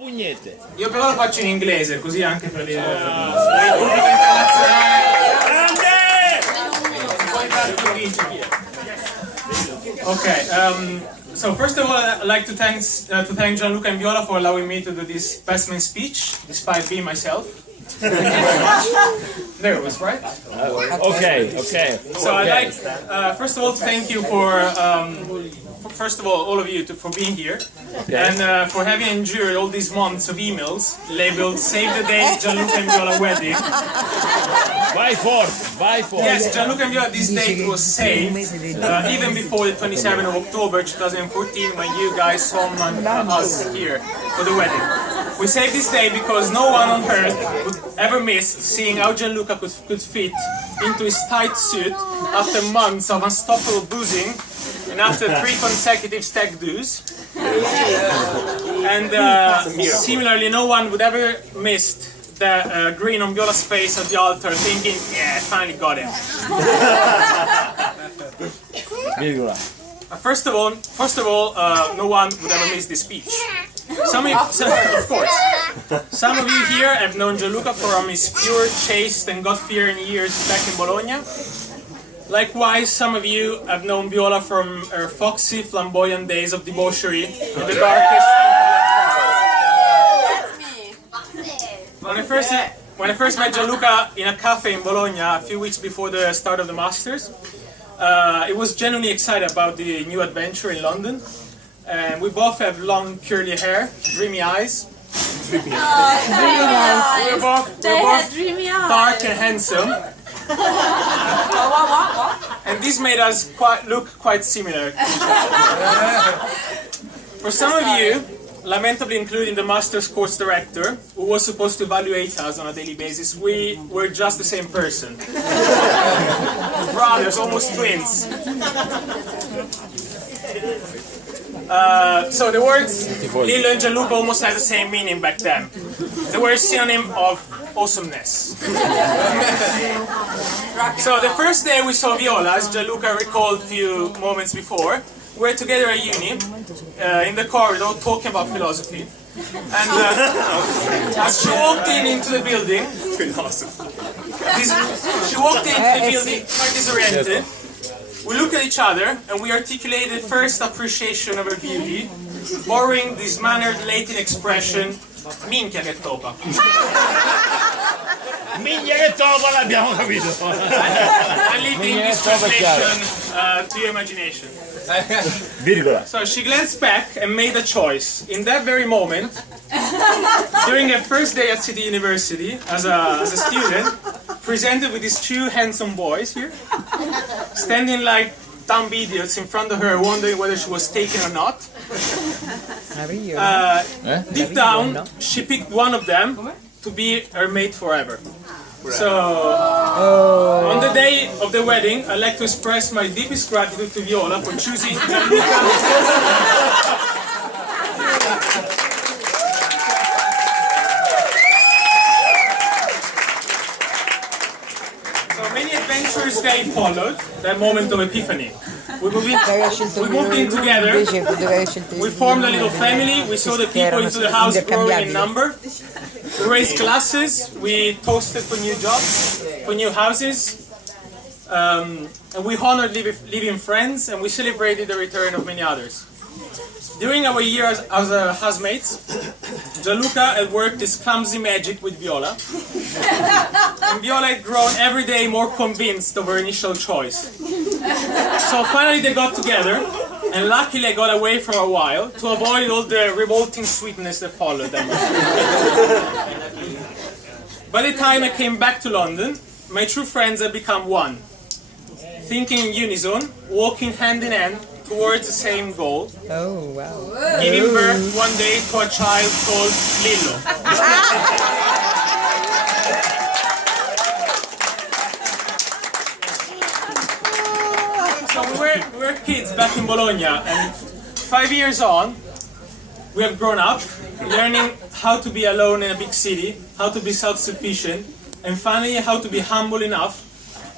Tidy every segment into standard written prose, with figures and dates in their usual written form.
Pugnette. Io però lo faccio in inglese, così anche per il pubblico internazionale. Okay, so first of all, I'd like to thank Gianluca and Viola for allowing me to do this specimen speech, despite being myself. There it was, right? Okay. So I'd like, first of all, to thank you for, first of all of you for being here, and for having endured all these months of emails labeled "Save the Date, Gianluca and Viola Wedding." Vai forte. Yes, Gianluca and Viola, this date was saved even before the 27th of October 2014, when you guys summoned us here for the wedding. We saved this day because no one on earth would ever miss seeing how Gianluca could fit into his tight suit after months of unstoppable boozing and after 3 consecutive stag do's. And similarly, no one would ever miss the grin on Viola's face at the altar, thinking, "Yeah, I finally got him." First of all, no one would ever miss this speech. Of course. Some of you here have known Gianluca from his pure, chaste and God-fearing years back in Bologna. Likewise, some of you have known Viola from her foxy, flamboyant days of debauchery in the darkest. When I first met Gianluca in a cafe in Bologna a few weeks before the start of the Masters, I was genuinely excited about the new adventure in London. And we both have long curly hair, dreamy eyes. We're both dark and handsome. And this made us look quite similar. For some of you, lamentably including the Masters course director, who was supposed to evaluate us on a daily basis, we were just the same person. Brothers, almost twins. So the words Lillo and Gianluca almost had the same meaning back then. They were a synonym of awesomeness. So the first day we saw Viola, as Gianluca recalled a few moments before, we were together at uni, in the corridor, talking about philosophy. And as she walked into the building, quite disoriented. We looked at each other and we articulated first appreciation of her beauty, borrowing this mannered Latin expression, "minchia che topa." Minchia che topa, l'abbiamo capito. I leave the English translation to your imagination. Virgola. So she glanced back and made a choice. In that very moment, during her first day at City University as a student, presented with these 2 handsome boys here, standing like dumb idiots in front of her, wondering whether she was taken or not. Deep down, she picked one of them to be her mate forever. So, on the day of the wedding, I'd like to express my deepest gratitude to Viola for choosing Gianluca. Many adventures they followed, that moment of epiphany. We moved in together, we formed a little family, we saw the people into the house growing in number. We raised glasses, we toasted for new jobs, for new houses, and we honored living friends, and we celebrated the return of many others. During our years as housemates, Gianluca had worked his clumsy magic with Viola, and Viola had grown every day more convinced of her initial choice. So finally they got together, and luckily I got away for a while to avoid all the revolting sweetness that followed them. By the time I came back to London, my true friends had become one, thinking in unison, walking hand in hand towards the same goal. Oh, wow. Giving birth one day to a child called Lillo. So we were kids back in Bologna, and 5 years on, we have grown up, learning how to be alone in a big city, how to be self-sufficient, and finally how to be humble enough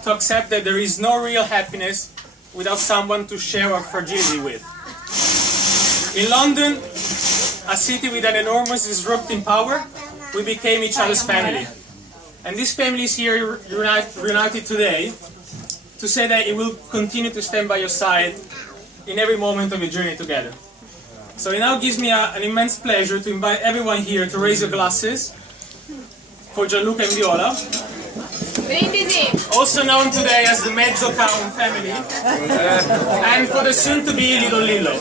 to accept that there is no real happiness without someone to share our fragility with. In London, a city with an enormous disrupting power, we became each other's family. And this family is here united today to say that it will continue to stand by your side in every moment of your journey together. So it now gives me an immense pleasure to invite everyone here to raise your glasses for Gianluca and Viola, also known today as the Mezzocaun family, and for the soon-to-be Little Lillo.